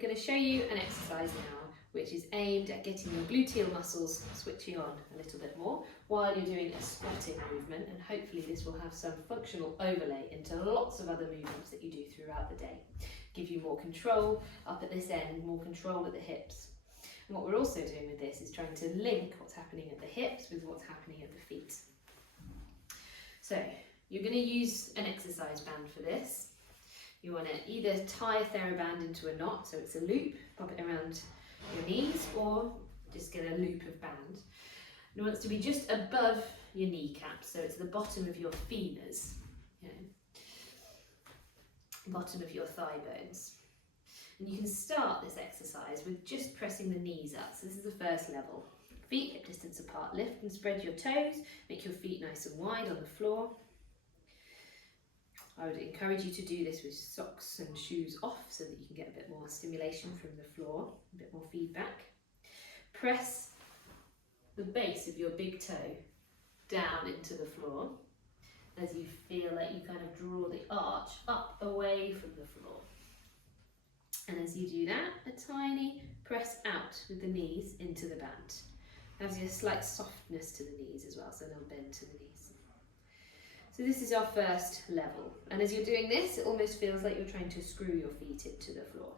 going to show you an exercise now which is aimed at getting your gluteal muscles switching on a little bit more while you're doing a squatting movement, and hopefully this will have some functional overlay into lots of other movements that you do throughout the day. Give you more control up at this end, more control at the hips. And what we're also doing with this is trying to link what's happening at the hips with what's happening at the feet. So you're going to use an exercise band for this. You want to either tie a TheraBand into a knot, so it's a loop, pop it around your knees, or just get a loop of band. And you want it to be just above your kneecaps, so it's the bottom of your femurs, bottom of your thigh bones. And you can start this exercise with just pressing the knees up. So this is the first level. Feet hip distance apart, lift and spread your toes, make your feet nice and wide on the floor. I would encourage you to do this with socks and shoes off so that you can get a bit more stimulation from the floor, a bit more feedback. Press the base of your big toe down into the floor as you feel like you kind of draw the arch up away from the floor. And as you do that, a tiny press out with the knees into the band. Gives you a slight softness to the knees as well, so a little bend to the knees. So this is our first level, and as you're doing this, it almost feels like you're trying to screw your feet into the floor.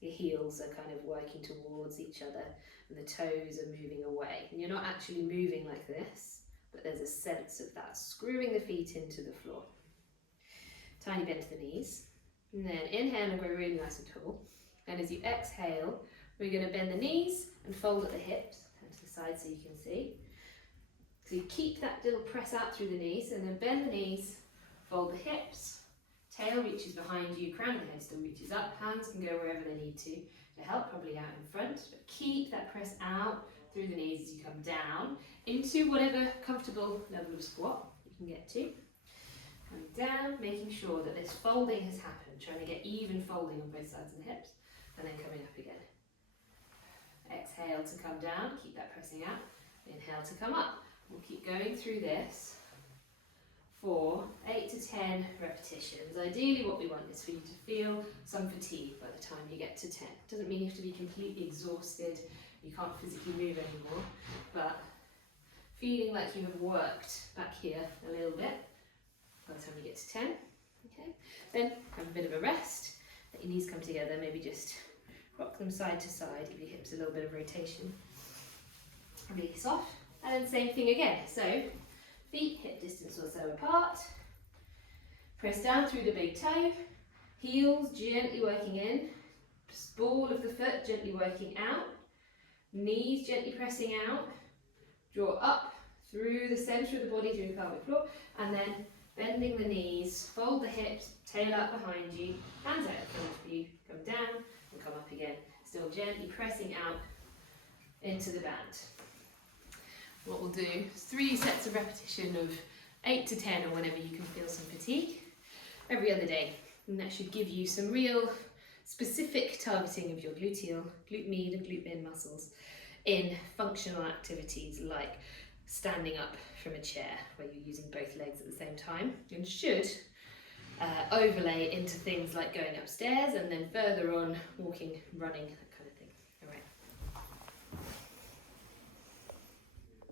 Your heels are kind of working towards each other, and the toes are moving away. And you're not actually moving like this, but there's a sense of that, screwing the feet into the floor. Tiny bend to the knees, and then inhale and grow really nice and tall. And as you exhale, we're going to bend the knees and fold at the hips, turn to the side so you can see. So you keep that little press out through the knees, and then bend the knees, fold the hips, tail reaches behind you, crown of the head still reaches up, hands can go wherever they need to help, probably out in front, but keep that press out through the knees as you come down into whatever comfortable level of squat you can get to. Coming down, making sure that this folding has happened, trying to get even folding on both sides of the hips, and then coming up again. Exhale to come down, keep that pressing out, inhale to come up. We'll keep going through this for 8 to 10 repetitions. Ideally what we want is for you to feel some fatigue by the time you get to 10. Doesn't mean you have to be completely exhausted, you can't physically move anymore, but feeling like you have worked back here a little bit by the time you get to 10. Okay, then have a bit of a rest, let your knees come together, maybe just rock them side to side, give your hips a little bit of rotation. Release off. And then same thing again, so feet hip distance or so apart, press down through the big toe, heels gently working in, ball of the foot gently working out, knees gently pressing out, draw up through the centre of the body, through the pelvic floor, and then bending the knees, fold the hips, tail out behind you, hands out in front of you, come down and come up again, still gently pressing out into the band. What we'll do is 3 sets of repetition of 8 to 10 or whenever you can feel some fatigue every other day, and that should give you some real specific targeting of your glute med and glute min muscles in functional activities like standing up from a chair where you're using both legs at the same time, and should overlay into things like going upstairs and then further on walking, running